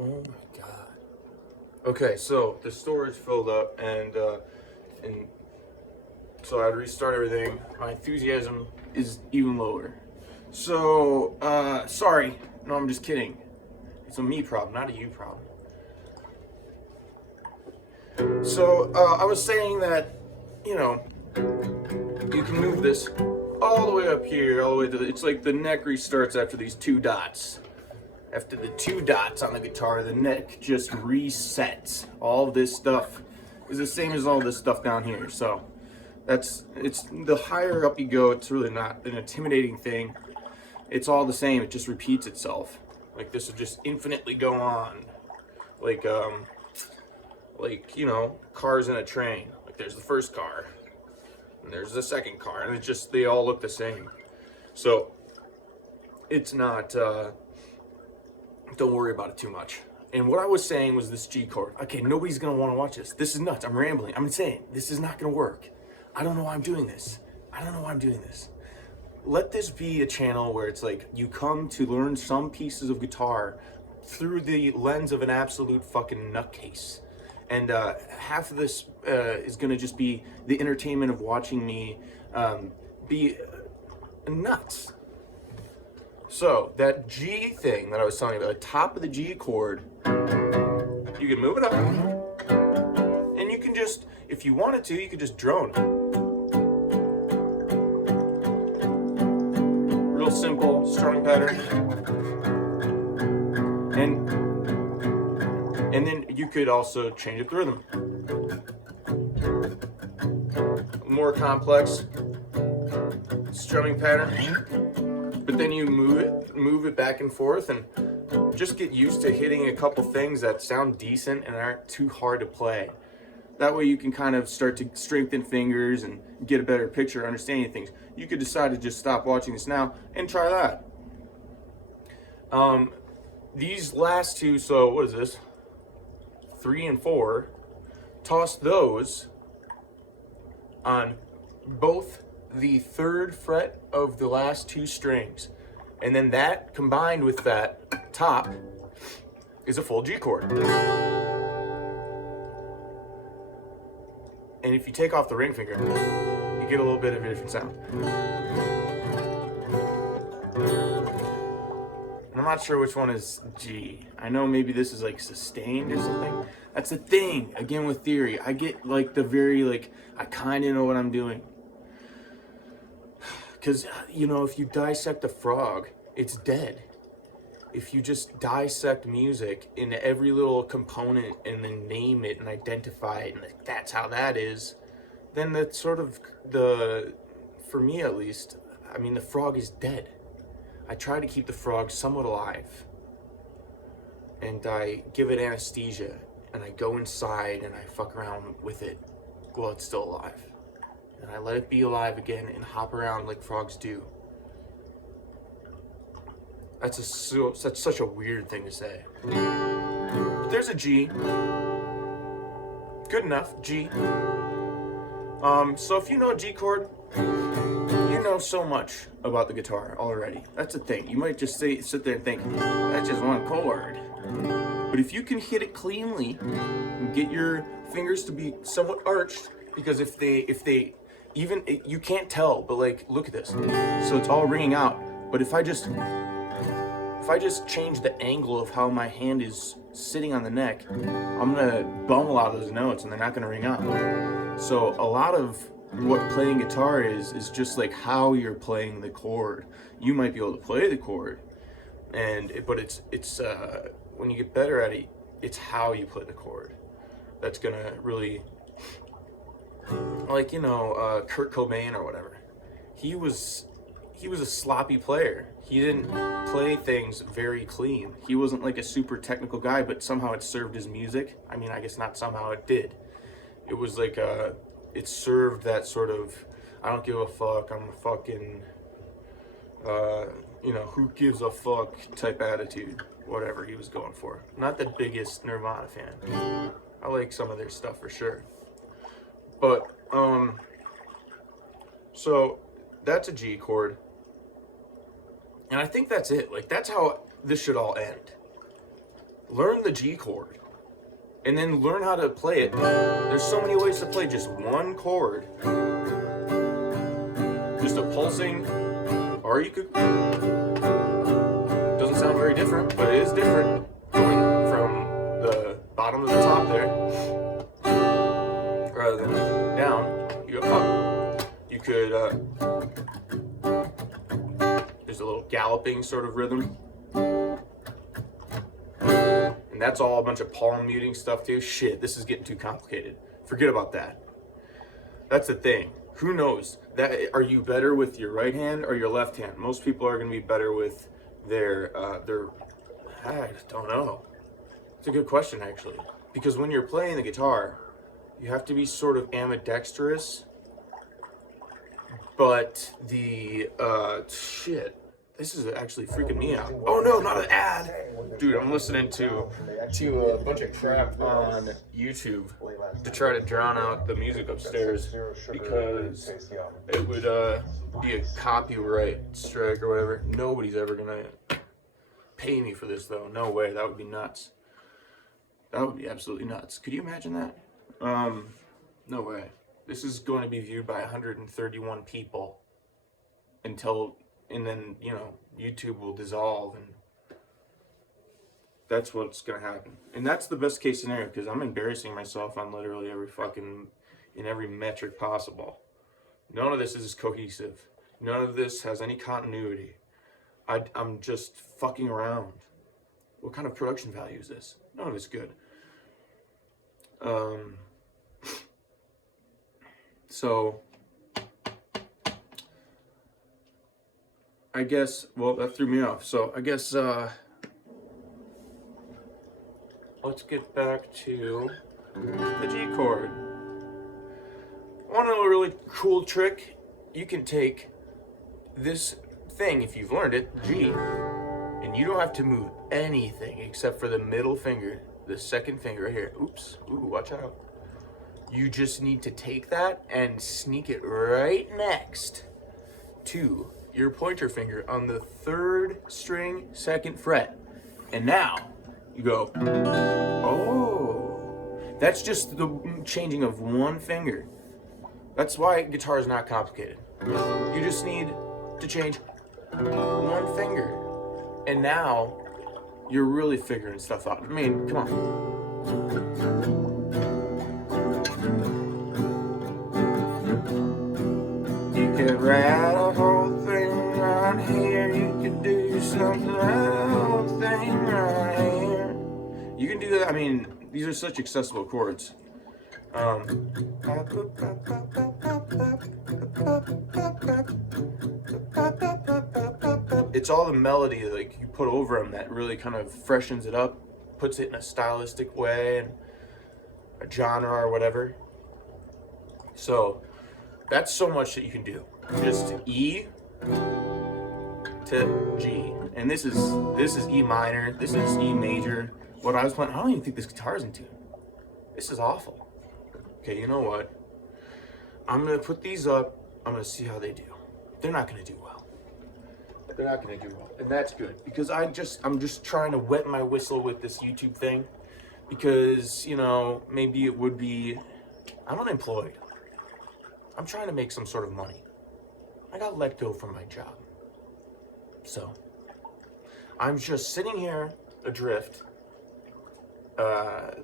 Oh my god. Okay, so the storage filled up, and so I had to restart everything. My enthusiasm is even lower. So, sorry. No, I'm just kidding. It's a me problem, not a you problem. So, I was saying that, you know, you can move this all the way up here, all the way to it's like the neck restarts after these two dots. After the two dots on the guitar, the neck just resets. All of this stuff is the same as all this stuff down here. So it's the higher up you go, it's really not an intimidating thing. It's all the same. It just repeats itself. Like this will just infinitely go on. Like you know, cars in a train. Like there's the first car, and there's the second car, and they all look the same. So it's not. Don't worry about it too much. And what I was saying was this G chord. Okay, nobody's gonna want to watch this. This is nuts. I'm rambling. I'm insane. This is not gonna work. I don't know why I'm doing this. Let this be a channel where it's like you come to learn some pieces of guitar through the lens of an absolute fucking nutcase. And half of this is gonna just be the entertainment of watching me be nuts. So that G thing that I was telling you about, the top of the G chord, you can move it up, and you can just, if you wanted to, you could just drone. Real simple strumming pattern. And then you could also change the rhythm. More complex strumming pattern. But then you move it back and forth, and just get used to hitting a couple things that sound decent and aren't too hard to play. That way you can kind of start to strengthen fingers and get a better picture, understanding things. You could decide to just stop watching this now and try that. These last two, so what is this? 3 and 4, toss those on both the 3rd fret of the last 2 strings, and then that combined with that top is a full G chord. And if you take off the ring finger, you get a little bit of a different sound. And I'm not sure which one is G. I know maybe this is like sustained or something. That's the thing, again with theory. I get like the very, like, I kind of know what I'm doing. Because, you know, if you dissect a frog, it's dead. If you just dissect music in every little component and then name it and identify it, and that's how that is, then that's sort of for me at least, I mean, the frog is dead. I try to keep the frog somewhat alive. And I give it anesthesia, and I go inside and I fuck around with it while it's still alive. And I let it be alive again and hop around like frogs do. That's such a weird thing to say. But there's a G. Good enough, G. So if you know a G chord, you know so much about the guitar already. That's the thing. You might just sit there and think, that's just one chord. But if you can hit it cleanly and get your fingers to be somewhat arched, because if they even, you can't tell, but like, look at this. So it's all ringing out. But if I just change the angle of how my hand is sitting on the neck, I'm gonna bum a lot of those notes and they're not gonna ring out. So a lot of what playing guitar is just like how you're playing the chord. You might be able to play the chord, but it's when you get better at it, it's how you play the chord that's gonna really, like, you know, Kurt Cobain or whatever. He was a sloppy player. He didn't play things very clean. He wasn't like a super technical guy, but somehow it served his music. I mean, I guess not somehow, it did. It was like it served that sort of, I don't give a fuck, I'm a fucking, you know, who gives a fuck type attitude, whatever he was going for. Not the biggest Nirvana fan. I like some of their stuff for sure. But, so that's a G chord. And I think that's it. Like, that's how this should all end. learn the G chord and then learn how to play it. There's so many ways to play just one chord. Just a pulsing, or you could, doesn't sound very different, but it is different. Going from the bottom to the top there, rather than down, you go up. You could, there's a little galloping sort of rhythm. And that's all a bunch of palm muting stuff too. Shit, this is getting too complicated. Forget about that. That's the thing. Who knows? Are you better with your right hand or your left hand? Most people are going to be better with their I don't know. It's a good question, actually. Because when you're playing the guitar, you have to be sort of ambidextrous. But the, shit. This is actually freaking me out. Oh no, not an ad! Dude, I'm listening to a bunch of crap on YouTube to try to drown out the music upstairs because it would be a copyright strike or whatever. Nobody's ever gonna pay me for this though. No way, that would be nuts. That would be absolutely nuts. Could you imagine that? No way. This is going to be viewed by 131 people and then, you know, YouTube will dissolve, and that's what's gonna happen. And that's the best case scenario, because I'm embarrassing myself on literally in every metric possible. None of this is cohesive. None of this has any continuity. I'm just fucking around. What kind of production value is this? None of it's good. So I guess, well, that threw me off. So I guess, let's get back to the G chord. Want to know a really cool trick? You can take this thing, if you've learned it, G, and you don't have to move anything except for the middle finger, the second finger right here. Oops, ooh, watch out. You just need to take that and sneak it right next to your pointer finger on the 3rd string, 2nd fret. And now you go, oh, that's just the changing of one finger. That's why guitar is not complicated. You just need to change one finger. And now you're really figuring stuff out. I mean, come on. You could write a whole thing right here. You could do something, write a whole thing right here. You can do that. I mean, these are such accessible chords. It's all the melody like you put over them that really kind of freshens it up, puts it in a stylistic way and a genre or whatever. So that's so much that you can do. Just E to G, and this is E minor. This is E major. What I was playing, I don't even think this guitar's in tune. This is awful. Okay, you know what? I'm gonna put these up. I'm gonna see how they do. They're not gonna do well. They're not gonna do well, and that's good because I'm just trying to wet my whistle with this YouTube thing because, you know, maybe it would be. I'm unemployed. I'm trying to make some sort of money. I got let go from my job, so I'm just sitting here adrift,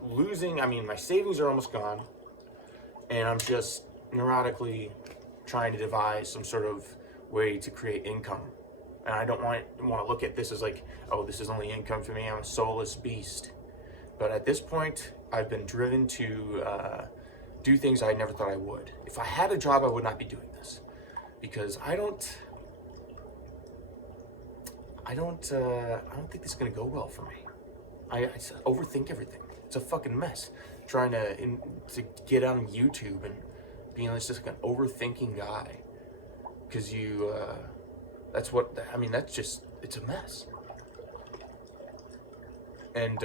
losing. I mean, my savings are almost gone. And I'm just neurotically trying to devise some sort of way to create income. And I don't want to look at this as like, oh, this is only income for me. I'm a soulless beast. But at this point, I've been driven to do things I never thought I would. If I had a job, I would not be doing this. Because I don't think this is going to go well for me. I overthink everything. It's a fucking mess. Trying to get on YouTube and being just like an overthinking guy, because that's it's a mess. And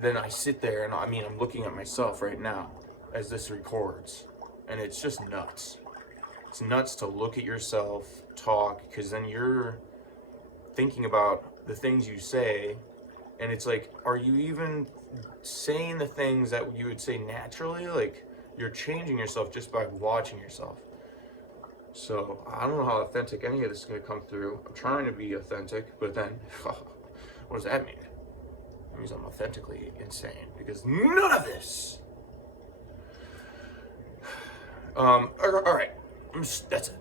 then I sit there and I'm looking at myself right now as this records, and it's just nuts. It's nuts to look at yourself talk, because then you're thinking about the things you say, And it's like, are you even saying the things that you would say naturally? Like, you're changing yourself just by watching yourself. So I don't know how authentic any of this is going to come through. I'm trying to be authentic, but then what does that mean? It means I'm authentically insane because none of this. All right, that's it.